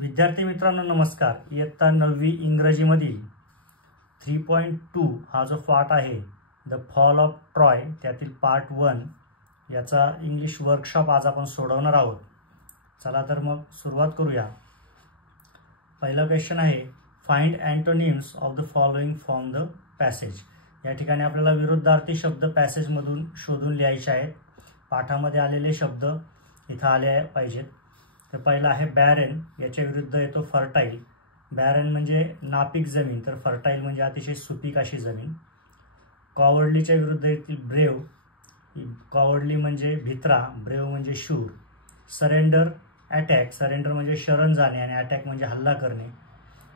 विद्यार्थी मित्रांनो नमस्कार. इयत्ता 9वी इंग्रजीमधील 3.2 हा जो पाठ आहे द फॉल ऑफ ट्रॉय त्यातील पार्ट 1 याचा इंग्लिश वर्कशॉप आज आपण सोडवणार आहोत. चला तर मग सुरुवात करूया. पहिला क्वेश्चन आहे find antonyms of the following from the passage. या ठिकाणी आपल्याला विरुद्धार्थी शब्द पॅसेजमधून शोधून लिहायचे आहेत. पाठामध्ये आलेले शब्द इथं आले पाहिजेत. तर पहिला आहे बॅरन, याच्या विरुद्ध येतो फर्टाईल. बॅरन म्हणजे नापीक जमीन, तर फर्टाईल म्हणजे अतिशय सुपीक अशी जमीन. कॉवर्डलीच्या विरुद्ध येतील ब्रेव. कॉवर्डली म्हणजे भित्रा, ब्रेव म्हणजे शूर. Surrender, attack. सरेंडर म्हणजे शरण जाणे आणि अटॅक म्हणजे हल्ला करणे.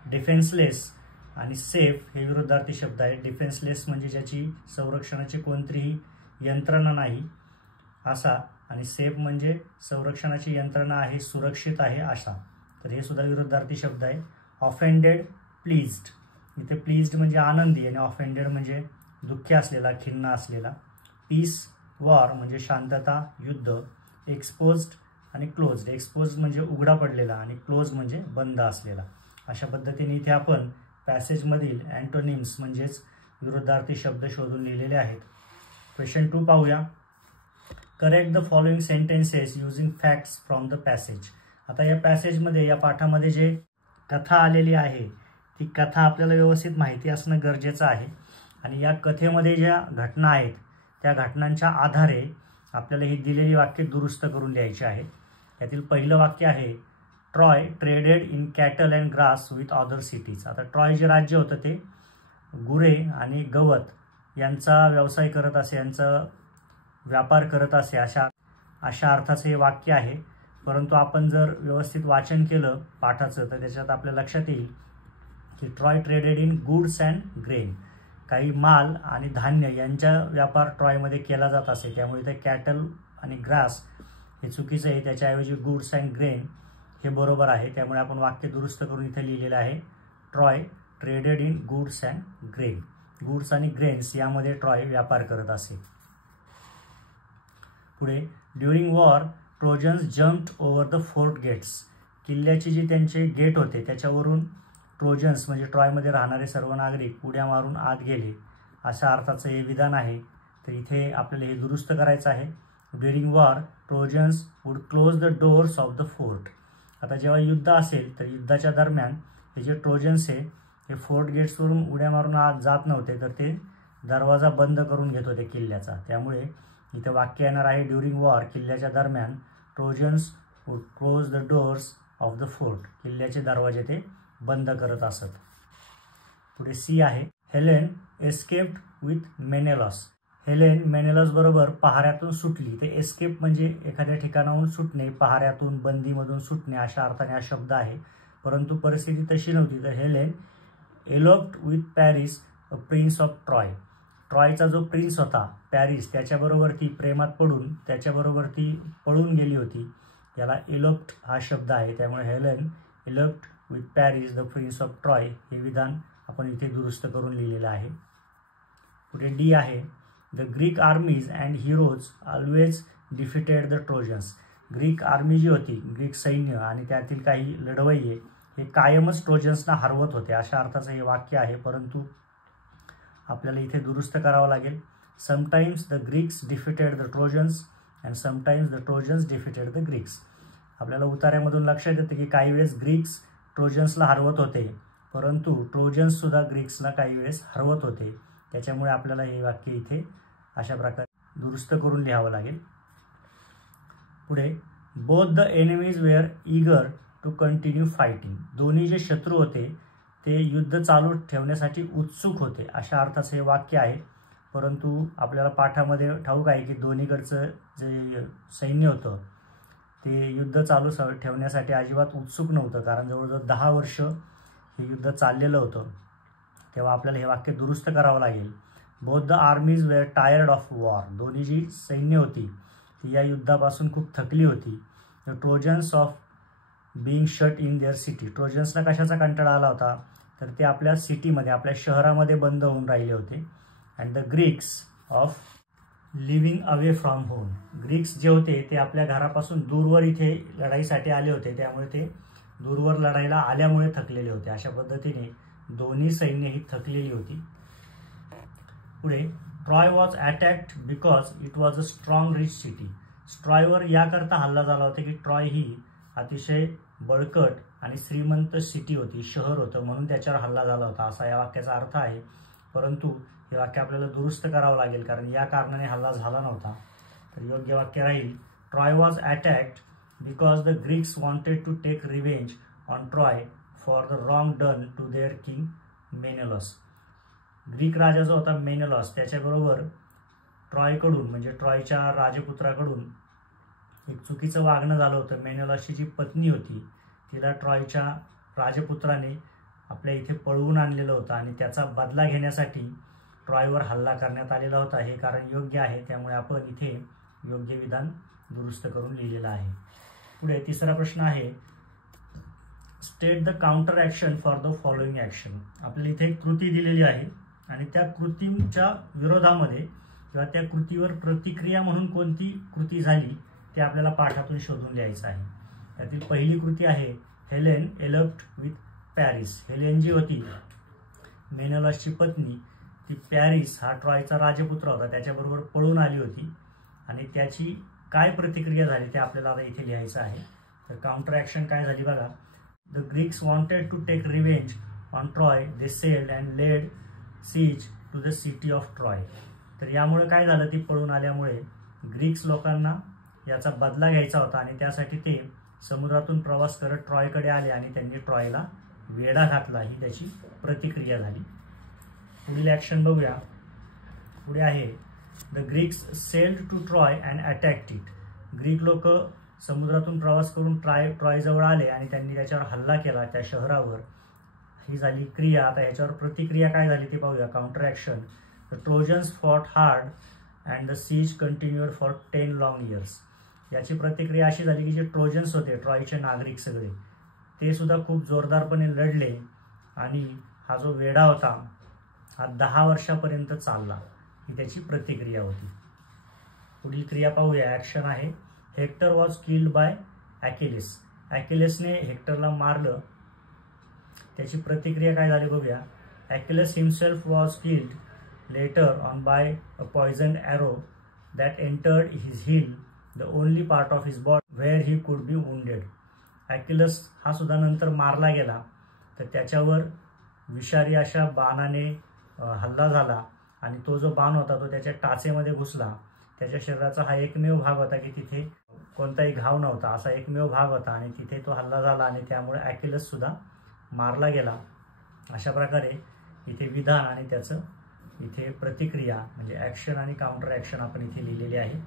डिफेन्सलेस आणि सेफ हे विरुद्धार्थी शब्द आहेत. डिफेन्सलेस म्हणजे ज्याची संरक्षणाची कोणतीही यंत्रणा नाही असा, आणि सेफ म्हणजे संरक्षणाची यंत्रणा आहे, सुरक्षित आहे असा. तर हे सुद्धा विरुद्धार्थी शब्द आहे. Offended, pleased. इथे प्लीज्ड म्हणजे आनंदी आणि ऑफेंडेड म्हणजे दुःखी असलेला, खिन्न असलेला. पीस, वॉर म्हणजे शांतता, युद्ध. एक्सपोज्ड आणि क्लोज्ड. एक्सपोज्ड म्हणजे उघडा पडलेला आणि क्लोज म्हणजे बंद असलेला. अशा पद्धतीने इथे आपण पॅसेजमधील अँटोनिम्स म्हणजेच विरुद्धार्थी शब्द शोधून लिहिलेले आहेत. क्वेश्चन 2 पाहूया. Correct the following sentences using facts from the passage. आता या पॅसेजमध्ये, या पाठामध्ये जे कथा आलेली आहे ती कथा आपल्याला व्यवस्थित माहिती असणं गरजेचं आहे. आणि या कथेमध्ये ज्या घटना आहेत त्या घटनांच्या आधारे आपल्याला ही दिलेली वाक्य दुरुस्त करून लिहायची आहेत. यातील पहिलं वाक्य आहे Troy traded in cattle and grass with other cities. आता ट्रॉय जे राज्य होतं ते गुरे आणि गवत यांचा व्यवसाय करत असे, यांचा व्यापार करत असे, अशा अर्थाचं हे वाक्य आहे. परंतु आपण जर व्यवस्थित वाचन केलं पाठाचं तर त्याच्यात आपल्या लक्षात येईल की Troy traded in goods and grain. काही माल आणि धान्य यांचा व्यापार ट्रॉयमध्ये केला जात असे, त्यामुळे इथे कॅटल आणि ग्रास हे चुकीचं आहे. त्याच्याऐवजी गुड्स अँड ग्रेन हे बरोबर आहे. त्यामुळे आपण वाक्य दुरुस्त करून इथे लिहिलेलं आहे Troy traded in goods and grain. Goods आणि ग्रेन्स यामध्ये ट्रॉय व्यापार करत असे. पुढे during war Trojans jumped over the fort gates. किल्ल्याची जी त्यांचे गेट होते त्याच्यावरून ट्रोजन्स म्हणजे ट्रॉयमध्ये राहणारे सर्व नागरिक उड्या मारून आत गेले, अशा अर्थाचं हे विधान आहे. तर इथे आपल्याला हे दुरुस्त करायचं आहे. During war trojans would close the doors of the fort. आता जेव्हा युद्ध असेल तर युद्धाच्या दरम्यान हे जे ट्रोजन्स आहे हे फोर्ट गेट्सवरून उड्या मारून आत जात नव्हते, तर ते दरवाजा बंद करून घेत होते किल्ल्याचा. त्यामुळे इथे वाक्य येणार आहे ड्युरिंग वॉर, किल्ल्याच्या दरम्यान trojans would close the doors of the fort. किल्ल्याचे दरवाजे ते बंद करत असत. पुढे सी आहे Helen escaped with Menelaus. Helen Menelaus बरोबर पहाऱ्यातून सुटली. ते एस्केप म्हणजे एखाद्या ठिकाणाहून सुटणे, पहाऱ्यातून, बंदीमधून सुटणे अशा अर्थाने हा शब्द आहे. परंतु परिस्थिती तशी नव्हती. तर Helen eloped with Paris a prince of Troy. ट्रॉयचा जो प्रिन्स होता पॅरिस, त्याच्याबरोबर ती प्रेमात पडून त्याच्याबरोबर ती पळून गेली होती. याला एलोप्ड हा शब्द आहे. त्यामुळे Helen eloped with Paris the prince of Troy हे विधान आपण इथे दुरुस्त करून लिहिलेलं आहे. पुढे डी आहे the Greek armies and heroes always defeated the Trojans. Greek army जी होती, ग्रीक सैन्य आणि त्यातील काही लढवय्ये हे कायमच ट्रोजन्सना हरवत होते, अशा अर्थाचं हे वाक्य आहे. परंतु आपल्याला इथे दुरुस्त करावं लागेल. Sometimes the Greeks defeated the trojans and sometimes the trojans defeated the Greeks. आपल्याला उतार्यामधून लक्षात येतं की काही वेळेस ग्रीक्स ट्रोजन्सला हरवत होते, परंतु ट्रोजन्ससुद्धा ग्रीक्सला काही वेळेस हरवत होते. त्याच्यामुळे आपल्याला हे वाक्य इथे अशा प्रकारे दुरुस्त करून लिहावं लागेल. पुढे both the enemies were eager to continue fighting. दोन्ही जे शत्रू होते ते युद्ध चालू ठेवण्यासाठी उत्सुक होते, अशा अर्थाचं हे वाक्य आहे. परंतु आपल्याला पाठामध्ये ठाऊक आहे की दोन्हीकडचं जे सैन्य होतं ते युद्ध चालू ठेवण्यासाठी अजिबात उत्सुक नव्हतं, कारण जवळजवळ 10 वर्ष हे युद्ध चाललेलं होतं. तेव्हा आपल्याला हे वाक्य दुरुस्त करावं लागेल. Both the armies were tired of war. दोन्ही जी सैन्य होती ती या युद्धापासून खूप थकली होती. The Trojans of being shut in their city. ट्रोजन्सला कशाचा कंटाळा आला होता, तर ते आपल्या सिटीमध्ये, आपल्या शहरामध्ये बंद होऊन राहिले होते. And the Greeks of living away from home. Greeks जे होते ते आपल्या घरापासून दूरवर इथे लढाईसाठी आले होते, त्यामुळे ते दूरवर लढायला आल्यामुळे थकलेले होते. अशा पद्धतीने दोन्ही सैन्य ही थकलेली होती. पुढे Troy was attacked because it was a strong rich city. ट्रॉयवर याकरता हल्ला झाला होता की ट्रॉय ही अतिशय बळकट आणि श्रीमंत सिटी होती, शहर होतं, म्हणून त्याच्यावर हल्ला झाला होता असा या वाक्याचा अर्थ आहे. परंतु हे वाक्य आपल्याला दुरुस्त करावं लागेल कारण या कारणाने हल्ला झाला नव्हता. तर योग्य वाक्य राहील Troy was attacked because the Greeks wanted to take revenge on Troy for the wrong done to their king Menelaus. Greek राजा जो होता मेनेलॉस त्याच्याबरोबर ट्रॉयकडून म्हणजे ट्रॉयच्या राजपुत्राकडून एक चुकीचं वागणं झालं होतं. मेनेलॉसची जी पत्नी होती तिला ट्रॉयच्या राजपुत्राने आपल्या इथे पळवून आणलेलं होतं आणि त्याचा बदला घेण्यासाठी ट्रॉयवर हल्ला करण्यात आलेला होता. हे कारण योग्य आहे, त्यामुळे आपण इथे योग्य विधान दुरुस्त करून लिहिलेलं आहे. पुढे तिसरा प्रश्न आहे state the counter action for the following action. आपल्याला इथे एक कृती दिलेली आहे आणि त्या कृतीच्या विरोधामध्ये किंवा त्या कृतीवर प्रतिक्रिया म्हणून कोणती कृती झाली ते आपल्याला पाठातून शोधून लिहायचं आहे. त्यातील पहिली कृती आहे हेलेन एलप्ड विथ पॅरिस. हेलेन जी होती मेनेलॉसची पत्नी, ती पॅरिस हा ट्रॉयचा राजपुत्र होता त्याच्याबरोबर पळून आली होती आणि त्याची काय प्रतिक्रिया झाली ते आपल्याला आता इथे लिहायचं आहे. तर काउंटर ॲक्शन काय झाली बघा. The Greeks wanted to take revenge on Troy. They sailed and laid siege to the city of Troy. तर यामुळे काय झालं, ती पळून आल्यामुळे ग्रीक्स लोकांना याचा बदला घ्यायचा होता आणि त्यासाठी ते समुद्रातून प्रवास करत ट्रॉयकडे आले आणि त्यांनी ट्रॉयला वेढा घातला, ही त्याची प्रतिक्रिया झाली. पुढील ॲक्शन बघूया. पुढे आहे the Greeks sailed to Troy and attacked it. Greek लोक समुद्रातून प्रवास करून ट्रॉयजवळ आले आणि त्यांनी त्याच्यावर हल्ला केला, त्या शहरावर. ही झाली क्रिया. आता ह्याच्यावर प्रतिक्रिया काय झाली ते पाहूया. Counter action. The Trojans fought hard and the siege continued for 10 long years. याची प्रतिक्रिया अशी झाली की जे ट्रोजन्स होते ट्रॉयचे नागरिक सगळे ते सुद्धा खूप जोरदारपणे लढले आणि हा जो वेढा होता हा 10 वर्षापर्यंत चालला, ही त्याची प्रतिक्रिया होती. पुढील क्रिया पाहूया. ॲक्शन आहे Hector was killed by Achilles. ॲकिलेसने हेक्टरला मारलं, त्याची प्रतिक्रिया काय झाली बघूया. Achilles himself was killed later on by a poisoned arrow that entered his heel the only part of his body where he could be wounded. ॲकिलस हा सुद्धा नंतर मारला गेला, तर त्याच्यावर विषारी अशा बाणाने हल्ला झाला आणि तो जो बाण होता तो त्याच्या टाचेमध्ये घुसला. त्याच्या शरीराचा हा एकमेव भाग होता की तिथे कोणताही घाव नव्हता, असा एकमेव भाग होता आणि तिथे तो हल्ला झाला आणि त्यामुळे ॲकिलस सुद्धा मारला गेला. अशा प्रकारे इथे विधान आणि त्याचं इथे प्रतिक्रिया म्हणजे ॲक्शन आणि काउंटर ॲक्शन आपण इथे लिहिलेले आहे.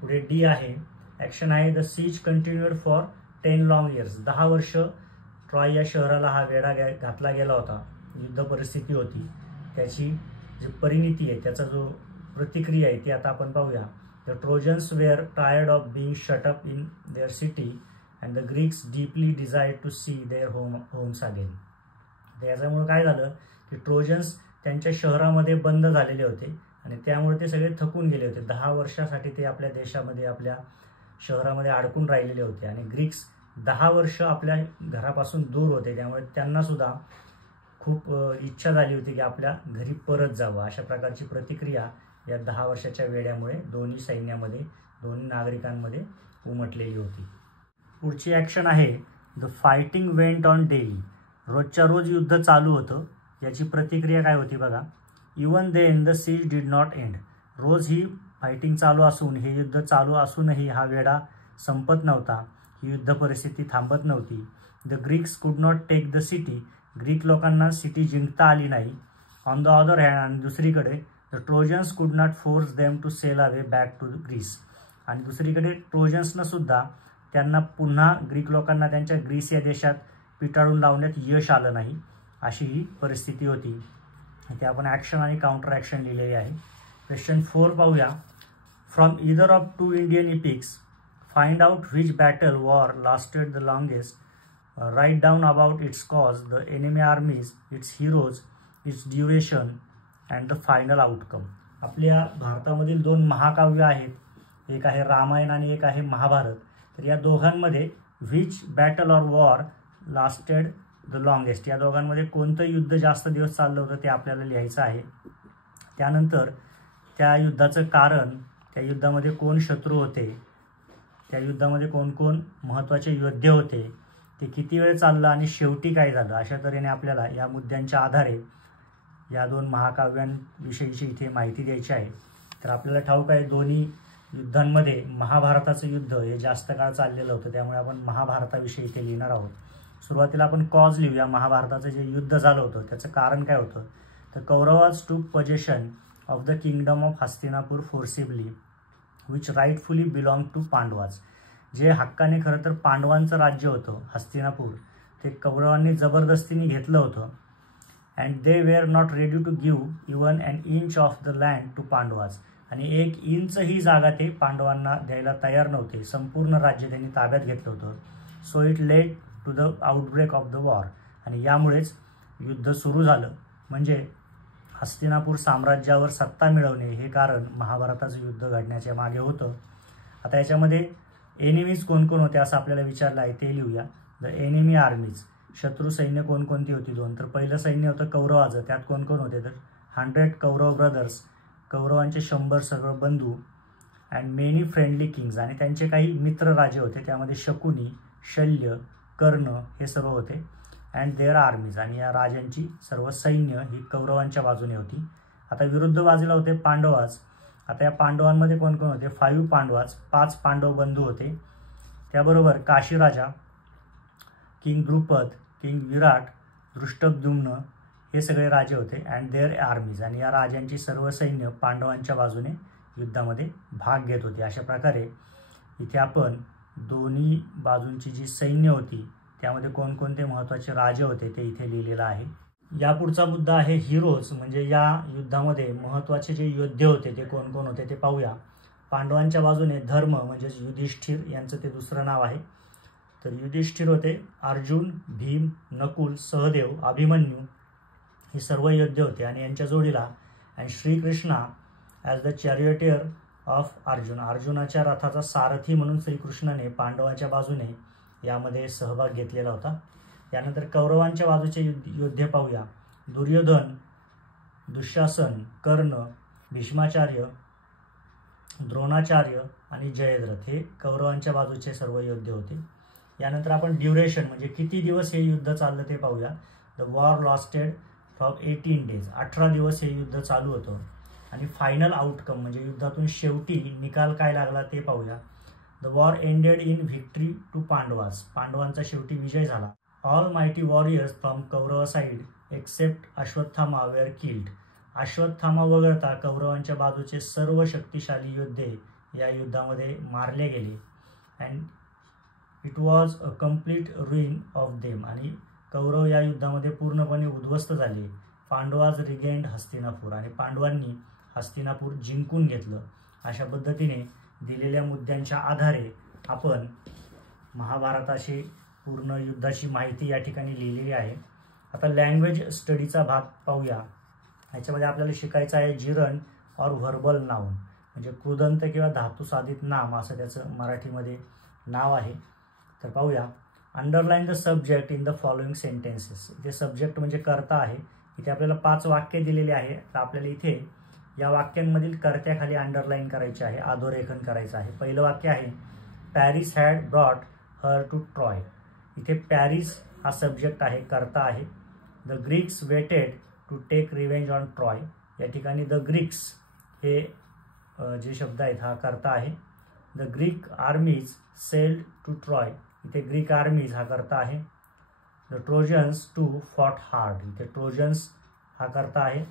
पुढे डी आहे. ॲक्शन आहे the siege continued for 10 long years. 10 वर्ष ट्रॉय या शहराला हा वेढा घातला गेला होता, युद्ध परिस्थिती होती. त्याची जी परिणिती आहे, त्याचा जो प्रतिक्रिया आहे ती आता आपण पाहूया. The Trojans were tired of being shut up in their city and the Greeks deeply desired to see their homes again. याच्यामुळे काय झालं की ट्रोजन्स त्यांच्या शहरामध्ये बंद झालेले होते आणि त्यामुळे ते सगळे थकून गेले होते. 10 वर्षासाठी ते आपल्या देशामध्ये आपल्या शहरामध्ये अडकून राहिलेले होते आणि ग्रीक्स 10 वर्ष आपल्या घरापासून दूर होते, त्यामुळे त्यांना सुद्धा खूप इच्छा झाली होती की आपल्या घरी परत जावं. अशा प्रकारची प्रतिक्रिया या 10 वर्षाच्या वेड्यामुळे दोन्ही सैन्यामध्ये दोन्ही नागरिकांमध्ये उमटलेली होती. पुढची ॲक्शन आहे the fighting went on daily. रोजच्या रोज युद्ध चालू होतं. याची प्रतिक्रिया काय होती बघा. Even then the siege did not end. रोज ही फायटिंग चालू असून हे युद्ध चालू असूनही हा वेढा संपत नव्हता, ही युद्ध परिस्थिती थांबत नव्हती. The Greeks could not take the city. Greek लोकांना सिटी जिंकता आली नाही. ऑन द अदर हँड आणि दुसरीकडे the Trojans could not force them to sail away back to Greece. आणि दुसरीकडे ट्रोजन्सनं सुद्धा त्यांना पुन्हा ग्रीक लोकांना त्यांच्या ग्रीस या देशात पिटाळून लावण्यात यश आलं नाही, अशी ही परिस्थिती होती. इथे आपण ॲक्शन आणि काउंटर ॲक्शन लिहिलेली आहे. क्वेश्चन 4 पाहूया. From either of 2 Indian epics find out which battle war lasted the longest. Right down about its cause, the enemy armies, its heroes, its duration and the final outcome. आपल्या भारतामधील 2 महाकाव्य आहेत, एक आहे रामायण आणि एक आहे महाभारत. तर या दोघांमध्ये which battle or war lasted the longest, या दोघांमध्ये कोणतं युद्ध जास्त दिवस चाललं होतं ते आपल्याला लिहायचं आहे. त्यानंतर त्या युद्धाचं कारण, त्या युद्धामध्ये कोण शत्रू होते, त्या युद्धामध्ये कोण कोण महत्त्वाचे योद्धे होते, ते किती वेळ चाललं आणि शेवटी काय झालं, अशा तऱ्हेने आपल्याला या मुद्द्यांच्या आधारे या दोन महाकाव्यांविषयीची इथे माहिती द्यायची आहे. तर आपल्याला ठाऊक आहे दोन्ही युद्धांमध्ये महाभारताचं युद्ध हे जास्त काळ चाललेलं होतं, त्यामुळे आपण महाभारताविषयी इथे लिहिणार आहोत. सुरुवातीला आपण कॉज लिहूया. महाभारताचं जे युद्ध झालं होतं त्याचं कारण काय होतं, तर Kauravas took possession of the kingdom of Hastinapur forcibly which rightfully belong to Pandavas. जे हक्काने खरं तर पांडवांचं राज्य होतं हस्तिनापूर, ते कौरवांनी जबरदस्तीने घेतलं होतं. And they were not ready to give even an inch of the land to Pandavas. आणि 1 इंच ही जागा ते पांडवांना द्यायला तयार नव्हते. संपूर्ण राज्य त्यांनी ताब्यात घेतलं होतं. So it led to the outbreak of the war. आणि यामुळेच युद्ध सुरू झालं. म्हणजे हस्तिनापूर साम्राज्यावर सत्ता मिळवणे हे कारण महाभारताचं युद्ध घडण्याच्या मागे होतं. आता याच्यामध्ये एनिमीज कोण कोण होते असं आपल्याला विचारलं आहे, ते लिहूया. द एनिमी आर्मीज, शत्रू सैन्य कोणकोणती होती 2. तर पहिलं सैन्य होतं कौरवाचं. त्यात कोण कोण होते, तर 100 कौरव ब्रदर्स, कौरवांचे 100 सगळं बंधू. अँड मेनी फ्रेंडली किंग्स, आणि त्यांचे काही मित्र राजे होते, त्यामध्ये शकुनी, शल्य, कर्ण हे सर्व होते. अँड देअर आर्मीज, आणि या राजांची सर्व सैन्य ही कौरवांच्या बाजूने होती. आता विरुद्ध बाजूला होते पांडवाज. आता या पांडवांमध्ये कोण कोण होते, 5 पांडवाज, 5 पांडव बंधू होते. त्याबरोबर काशीराजा, किंग द्रुपद, किंग विराट, दृष्टद्युम्न हे सगळे राजे होते. अँड देअर आर्मीज, आणि या राजांची सर्व सैन्य पांडवांच्या बाजूने युद्धामध्ये भाग घेत होती. अशा प्रकारे इथे आपण दोन्ही बाजूंची जी सैन्य होती त्यामध्ये कोणकोणते महत्त्वाचे राजे होते ते इथे लिहिलेलं आहे. यापुढचा मुद्दा आहे हिरोज, म्हणजे या युद्धामध्ये महत्त्वाचे जे योद्धे होते ते कोण कोण होते ते पाहूया. पांडवांच्या बाजूने धर्म म्हणजेच युधिष्ठिर यांचं ते दुसरं नाव आहे. तर युधिष्ठिर होते. अर्जुन, भीम, नकुल, सहदेव, अभिमन्यू हे सर्व योद्धे होते. आणि यांच्या जोडीला and Shrikrishna as the charioteer of Arjun, अर्जुनाच्या रथाचा सारथी म्हणून श्रीकृष्णाने पांडवाच्या बाजूने यामध्ये सहभाग घेतलेला होता. यानंतर कौरवांच्या बाजूचे योद्धे पाहूया. दुर्योधन, दुःशासन, कर्ण, भीष्माचार्य, द्रोणाचार्य आणि जयद्रथ हे कौरवांच्या बाजूचे सर्व योद्धे होते. यानंतर आपण ड्युरेशन म्हणजे किती दिवस हे युद्ध चाललं ते पाहूया. The war lasted for 18 days, 18 दिवस हे युद्ध चालू होतं. आणि फायनल आउटकम म्हणजे युद्धातून शेवटी निकाल काय लागला ते पाहूया. The war ended in victory to Pandavas, पांडवांचा शेवटी विजय झाला. All mighty warriors from Kaurava side except Ashwatthama were killed, Ashwatthama वगळता कौरवांच्या बाजूचे सर्व शक्तिशाली योद्धे या युद्धामध्ये मारले गेले. And it was a complete ruin of them, आणि कौरव या युद्धामध्ये पूर्णपणे उद्ध्वस्त झाले. पांडवाज रिगेंड हस्तिनापूर, आणि पांडवांनी हस्तिनापूर जिंकून घेतलं. अशा पद्धतीने दिलेल्या मुद्द्यांच्या आधारे आपण महाभारताची पूर्ण युद्धाची माहिती या ठिकाणी लिहिलेली आहे. आता लँग्वेज स्टडीचा भाग पाहूया. ह्याच्यामध्ये आपल्याला शिकायचं आहे जिरण और व्हर्बल नाउन, म्हणजे कृदंत किंवा धातुसाधित नाम असं त्याचं मराठीमध्ये नाव आहे. तर पाहूया. Underline the subject in the following sentences, इथे सब्जेक्ट म्हणजे कर्ता आहे. इथे आपल्याला 5 वाक्य दिलेले आहे. तर आपल्याला इथे या वाक्यांमधील कर्त्याखाली अंडरलाईन करायचे आहे, अधोरेखन करायचं आहे. पहिलं वाक्य आहे Paris had brought her to Troy. इथे पॅरिस हा सब्जेक्ट आहे, कर्ता आहे. The Greeks waited to take revenge on Troy, या ठिकाणी द ग्रीक्स हे जे शब्द आहेत हा कर्ता आहे. The Greek armies sailed to Troy, इथे ग्रीक आर्मीज हा कर्ता आहे. The Trojans to fought hard, इथे ट्रोजन्स हा कर्ता आहे.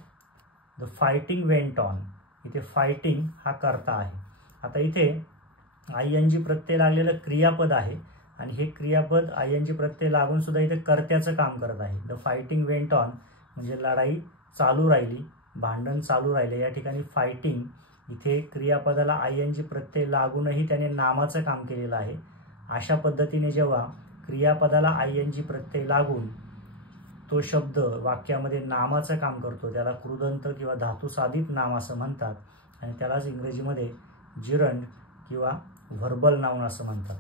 द फायटिंग वेंट ऑन, इथे फायटिंग हा कर्ता आहे. आता इथे ING प्रत्यय लागलेलं क्रियापद आहे, आणि हे क्रियापद ING प्रत्यय लागून सुद्धा इथे कर्त्याचं काम करत आहे. द फायटिंग वेंट ऑन म्हणजे लढाई चालू राहिली, भांडण चालू राहिले. या ठिकाणी फायटिंग इथे क्रियापदाला ING प्रत्यय लागूनही त्याने नामाचं काम केलेलं आहे. अशा पद्धतीने जेव्हा क्रियापदाला ING प्रत्यय लागून तो शब्द वाक्यामध्ये नामाचं काम करतो त्याला कृदंत किंवा धातुसाधित नाम असं म्हणतात, आणि त्यालाच इंग्रजीमध्ये जिरंड किंवा व्हर्बल नाउन असं म्हणतात.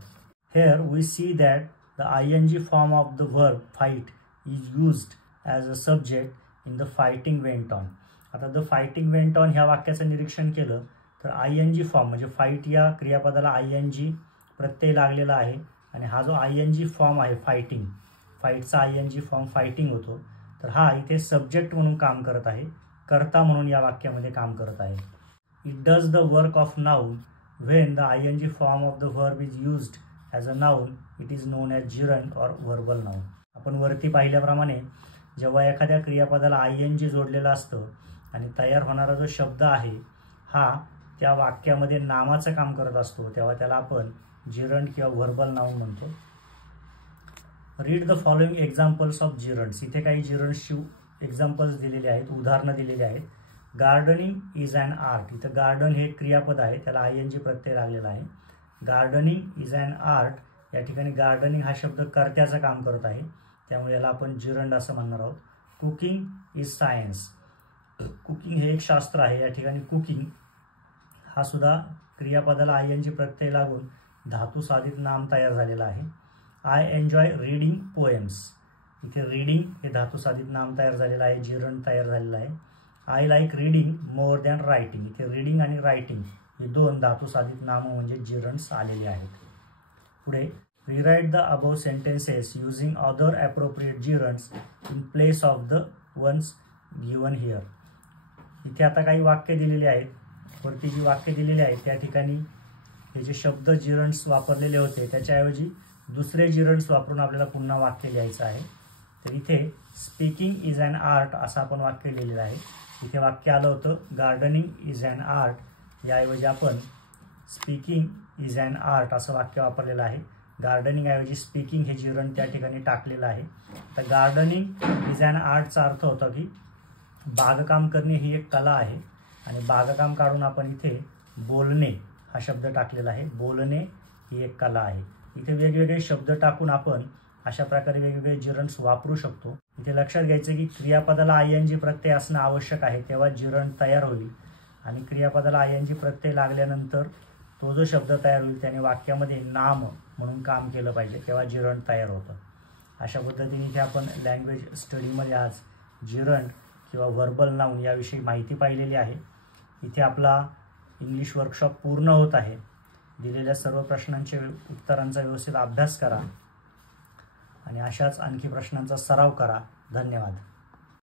Here we see that the ing form of the verb fight is used as a subject in the fighting went on. आता द फायटिंग वेंट ऑन ह्या वाक्याचं निरीक्षण केलं तर आयएनजी फॉर्म म्हणजे फाईट या क्रियापदाला आयएनजी प्रत्यय लागलेला आहे आणि हा जो आयएनजी फॉर्म आहे फायटिंग, फाईटचा आयएनजी फॉर्म फायटिंग होतो, तर हा इथे सब्जेक्ट म्हणून काम करत आहे, कर्ता म्हणून या वाक्यामध्ये काम करत आहे. It does the work of noun when the ING form of the verb is used as a noun it is known as gerund or verbal noun. आपण वरती पाहिल्याप्रमाणे जेव्हा एखाद्या क्रियापदाला आयएनजी जोडलेलं असतं आणि तयार होणारा जो शब्द आहे हा त्या वाक्यामध्ये नामाचं काम करत असतो, तेव्हा त्याला आपण जिरंट किंवा व्हर्बल नाउन म्हणतो. Read the following examples of gerunds. इथे काही जिरंट्सची एक्झाम्पल्स दिलेले आहेत, उदाहरणं दिलेली आहेत. Gardening is an art. इथं गार्डन हे क्रियापद आहे, त्याला आयएनजी प्रत्यय लागलेला आहे. गार्डनिंग इज अन आर्ट, या ठिकाणी गार्डनिंग हा शब्द कर्त्याचं काम करत आहे, त्यामुळे याला आपण जिरंट असं म्हणणार आहोत. Cooking is science. कुकिंग हे एक शास्त्र आहे, या ठिकाणी कुकिंग हा सुद्धा क्रियापदाला आयएनजी प्रत्यय लागून धातू साधित नाम तयार झालेला आहे. I enjoy reading poems. इथे रीडिंग हे धातू साधित नाम तयार झालेलं आहे, जिरंट तयार झालेलं आहे. I like reading more than writing. इथे रीडिंग आणि रायटिंग हे दोन धातू साधित नाम म्हणजे जिरंट्स आलेले आहेत. पुढे rewrite the above sentences using other appropriate gerunds in place of the ones given here. इथे आता काही वाक्य दिलेली आहेत, वरती जी वाक्य दिलेली आहेत त्या ठिकाणी हे जे शब्द जिरंट्स वापरलेले होते त्याच्याऐवजी दुसरे जिरंट्स वापरून आपल्याला पुन्हा वाक्य लिहायचं आहे. तर इथे स्पीकिंग इज अन आर्ट असं आपण वाक्य लिहिलेलं आहे. इथे वाक्य आलं होतं गार्डनिंग इज अन आर्ट, याऐवजी आपण स्पीकिंग इज अन आर्ट असं वाक्य वापरलेलं आहे. गार्डनिंग ऐवजी स्पीकिंग हे जिरंट त्या ठिकाणी टाकलेलं आहे. तर गार्डनिंग इज अन आर्टचा अर्थ होता की बागकाम करणे ही एक कला आहे आणि बागकाम काढून आपण इथे बोलणे हा शब्द टाकलेला आहे. बोलणे ही एक कला आहे. इथे वेगवेगळे शब्द टाकून आपण अशा प्रकारे वेगवेगळे जिरंट्स वापरू शकतो. इथे लक्षात घ्यायचं की क्रियापदाला आयएनजी प्रत्यय असणं आवश्यक आहे, तेव्हा जिरंट तयार होईल आणि क्रियापदाला आयएनजी प्रत्यय लागल्यानंतर तो जो शब्द तयार होईल त्याने वाक्यामध्ये नाम म्हणून काम केलं पाहिजे, तेव्हा जिरंट तयार होतं. अशा पद्धतीने इथे आपण लँग्वेज स्टडीमध्ये आज जिरंट किंवा व्हर्बल नाउन याविषयी माहिती पाहिलेली आहे. इथे आपला इंग्लिश वर्कशॉप पूर्ण होत आहे. दिलेल्या सर्व प्रश्नांचे उत्तरांचा व्यवस्थित अभ्यास करा आणि अशाच आणखी प्रश्नांचा सराव करा. धन्यवाद.